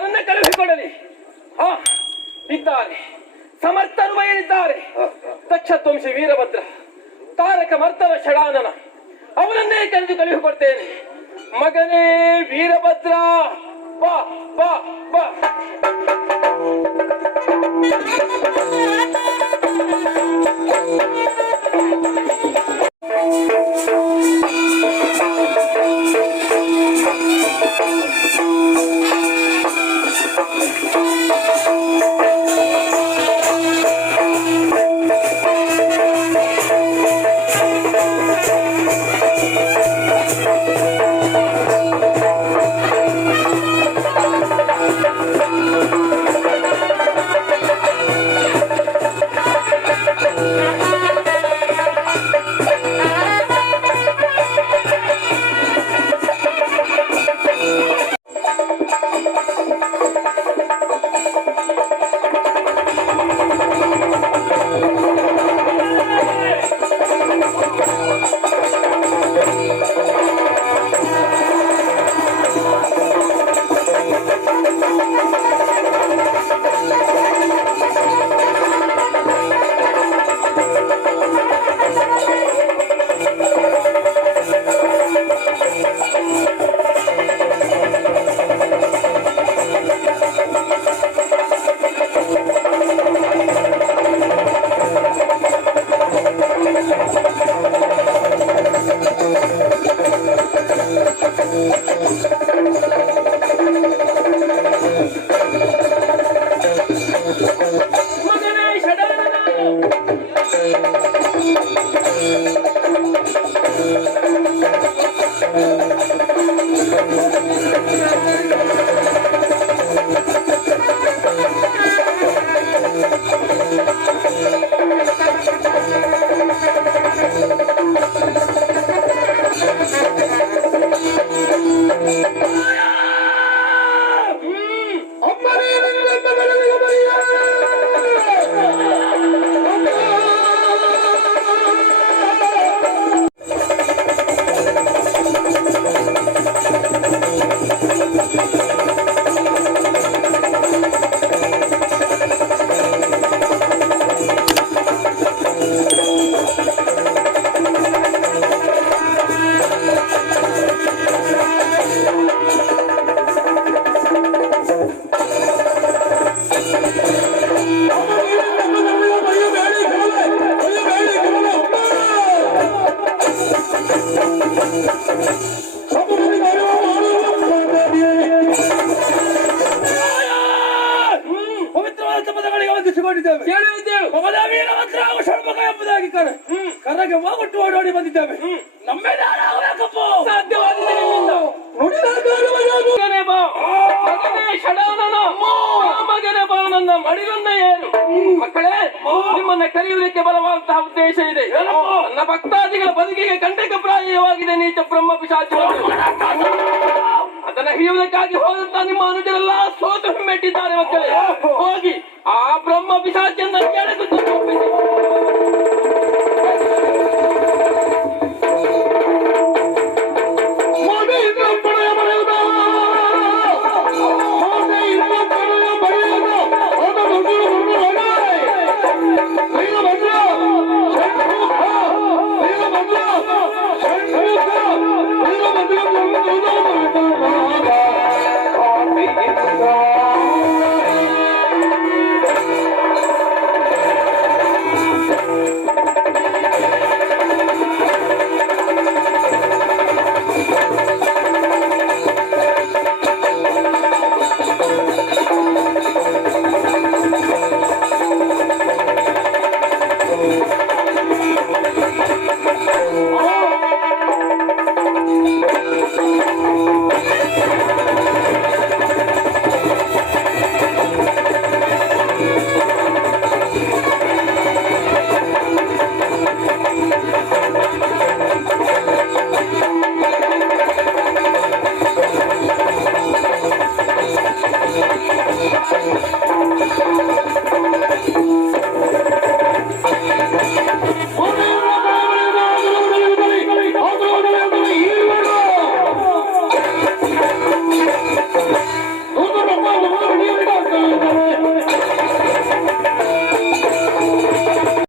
ಯಾರನ್ನ ಕಳುಹಿಸಿಕೊಡಲಿ? ಇದ್ದಾರೆ, ಸಮರ್ಥರು ಬಯಲಿದ್ದಾರೆ. ತಕ್ಷತ್ವಂಶಿ ವೀರಭದ್ರ, ತಾರಕ ಮರ್ತನ ಷಡಾನನ, ಅವರನ್ನೇ ಕರೆದು ಕಳುಹಿಕೊಡ್ತೇನೆ. ಮಗನೇ ವೀರಭದ್ರ, ಬಾ ಬಾ ಬಾ. ಕರ್ರಗೆ ಹೋಗೊಟ್ಟು ಓಡೋಡಿ ಬಂದಿದ್ದೇವೆ. ನಮ್ಮೇಲೆ ಹಾಳಾಗಬೇಕಪ್ಪ. ಸಾಧ್ಯವಾಗಿದೆ ನಿಮ್ಮಿಂದ. ಮಗನೇ ಬಾ, ನನ್ನ ಮಡಿಲನ್ನ ಏನು ಮಕ್ಕಳೇ, ನಿಮ್ಮನ್ನ ಕರೆಯುವುದಕ್ಕೆ ಬಲವಾದಂತಹ ಉದ್ದೇಶ ಇದೆ. ನನ್ನ ಭಕ್ತಾದಿಗಳ ಬದುಕಿಗೆ ಕಂಟಕಪ್ರಾಯವಾಗಿದೆ ನೀಚ ಬ್ರಹ್ಮ ಪಿಶಾಚ. ಅದನ್ನ ಹಿಡಿಯುವುದಕ್ಕಾಗಿ ಹೋದಂತ ನಿಮ್ಮ ಅನುಜರೆಲ್ಲ ಸೋತು ಹಿಮ್ಮೆಟ್ಟಿದ್ದಾರೆ. ಮಕ್ಕಳೇ, ಹೋಗಿ ಆ ಬ್ರಹ್ಮ ಪಿಶಾಚಿಯನ್ನ ಕೆಳಗೆ